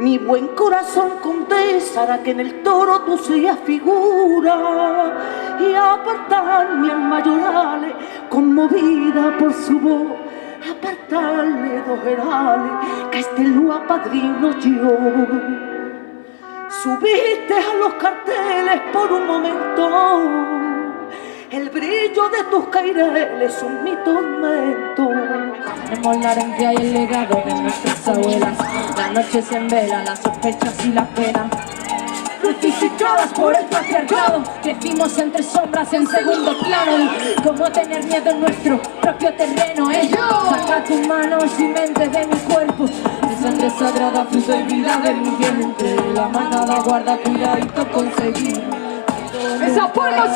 Mi buen corazón contestará que en el toro tú seas figura y apartar mi alma llorale conmovida por su voz, apartarle dos herales que este lo apadrino yo. Subiste a los carteles por un momento, el brillo de tus caireles son mi tormento. Tenemos la herencia y el legado de nuestras abuelas, las noches en vela, las sospechas y las penas. Crucificadas por el patriarcado, crecimos entre sombras en segundo plano. Como tener miedo en nuestro propio terreno, saca tus manos y mente de mi cuerpo, de sangre sagrada, fruto y vida de mi vientre. La manada guarda cuidadito conseguir. ¡Esa palma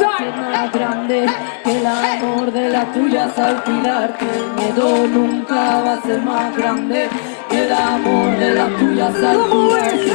más grande que el amor de la tuya al cuidarte. El miedo nunca va a ser más grande que el amor de la tuya al cuidarte.